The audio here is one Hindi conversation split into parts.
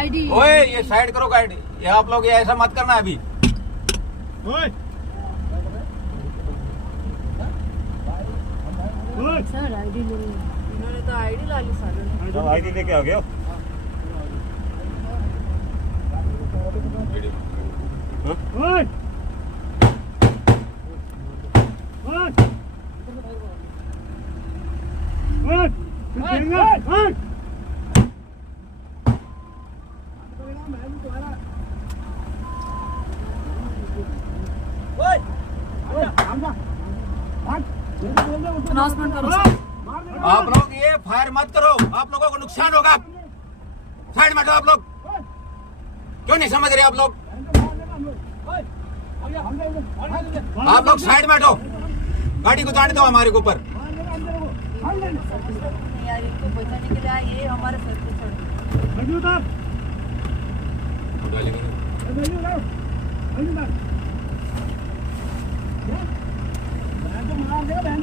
आईडी। ओए ये साइड करो गाड़ी, ये आप लोग ये ऐसा मत करना अभी। ओए सर आईडी ले, इन्होंने तो आईडी ला ली सालों ने। सब आईडी लेके आ गए हो। ओए अनाउंसमेंट करो। आप लोग ये फायर मत करो, आप लोगों को नुकसान होगा। साइड में हटो आप लोग। क्यों नहीं समझ रहे आप लोग? आप लोग साइड में हटो, गाड़ी को जाने दो हमारे ऊपर। यार इनको बचाने के लिए ये हमारे सर पे चढ़।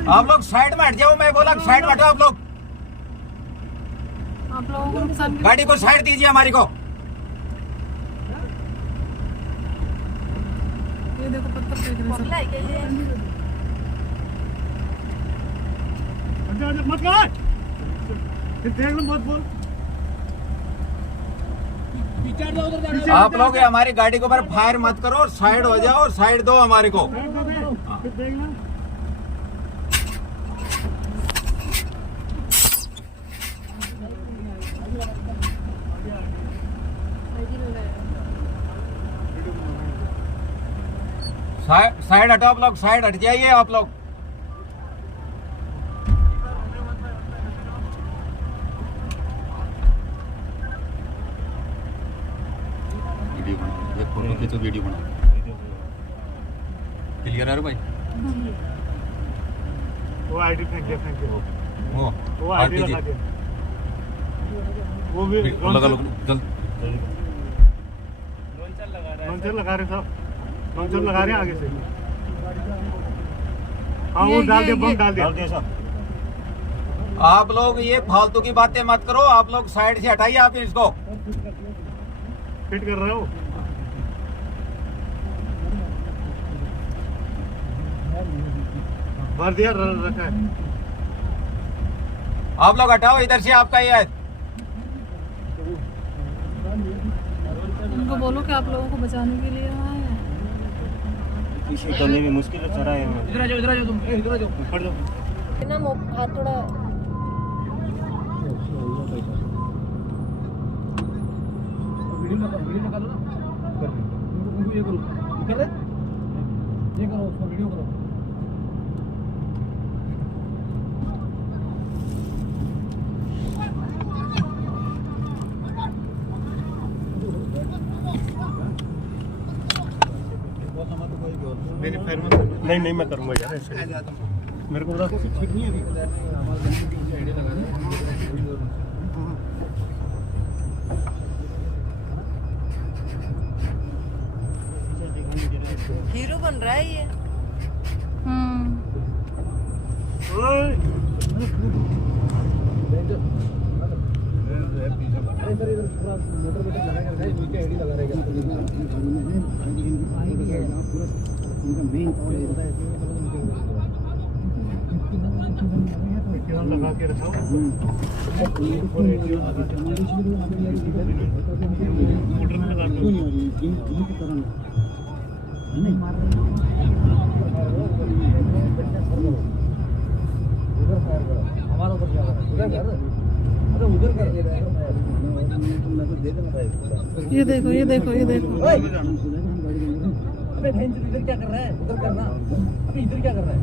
आप लोग साइड में हट जाओ, मैं बोला साइड में हटो आप लोग। आप लोगों को नुकसान। गाड़ी को साइड दीजिए हमारी को। ये देखो पत्थर फेंक रहे हैं। है क्या ये? मत कर, देख लो मत बोल। आप लोग ये हमारी गाड़ी के ऊपर फायर मत करो, साइड हो जाओ, साइड दो हमारे को। साइड हटो आप लोग, साइड हट जाइए आप लोग। वीडियो बना, एक फोटो खींचो, वीडियो बना। क्लियर आ रहा भाई? वो आईडी फेंक दिया। वो आईडी लगा दिया। वो भी लगा लो जल्द। लॉन्चर लगा रहे साहब, लॉन्चर लगा रहे हैं आगे से। हाँ वो डाल दिया, बम डाल दिया साहब। आप लोग ये फालतू की बातें मत करो, आप लोग साइड से हटाइए आप इसको। फिट कर रहे हो। भर दिया, रखा है। आप लोग हटाओ इधर से, आपका ये है। उनको बोलो कि आप लोगों को बचाने के लिए आए हैं। इसी करने में मुश्किल है, चढ़ा है। इधर आ जाओ तुम, इधर आ जाओ, ऊपर जाओ। ना हाथ थोड़ा वीडियो निकालो ना, उनको ये करो, कर रहे, ये करो, उसको वीडियो करो। नहीं नहीं मैं करूँगा यार ऐसे। मेरे को बता ठीक नहीं है हीरो बन रहा है ये। लगा के रखा हमारा उधर क्या उधर कर, अरे उधर कर। ये देखो ये देखो ये देखो। अबे बहन चोद इधर क्या कर रहा है? उधर करना। अबे इधर क्या कर रहा है?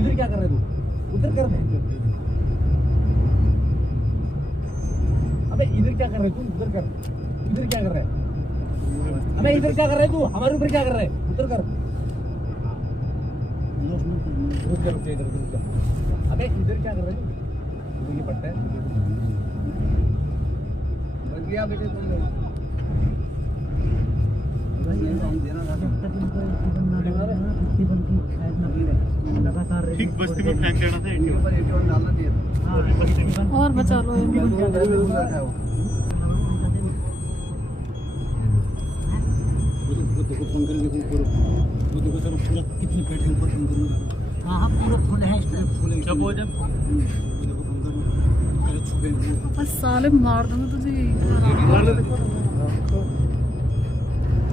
इधर क्या कर रहा है तू? उधर कर बहन चोद। अबे इधर क्या कर रहा है तू? उधर कर। इधर क्या कर रहा है? अबे इधर क्या कर रहा है तू? हमारे ऊपर क्या कर रहा है? उधर कर। रुक जा, रुक जा, इधर रुक जा। अबे इधर क्या कर रहा है तू? ये पट्टा है। बच गया बेटे तुम। ठीक बस्ती में फेंक देना था, डालना चाहिए था। और बचा लो इनको। देखो पंखा देखो ऊपर वो देखो सर पूरा कितने बैठे ऊपर पंखा में हाँ हाँ पूरा फुल है इस टाइम फूल है जब हो जब देखो पंखा में करे छुपे वो बस साले मार दूंगा तुझे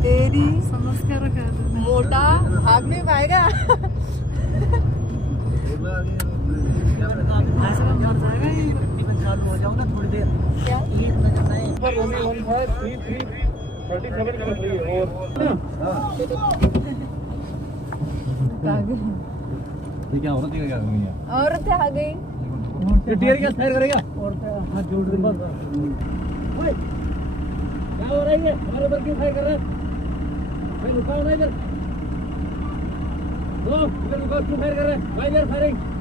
तेरी समझ क्या रखा है तूने मोटा भाग नहीं पाएगा ऐसे में मर जाएगा ये चालू हो जाओ ना थोड़ी देर क्या ये नजर नहीं 37 कर रही है और ये क्या औरत क्या कर रही है औरत आ गई ये टीयर क्या फायर करेगा औरत हाथ जोड़ रही है ओए क्या हो रहा है ये हमारे ऊपर क्यों फायर कर रहा है भाई रुकाओ ना इधर लो इधर रुकाओ क्यों फायर कर रहा है भाई यार फायरिंग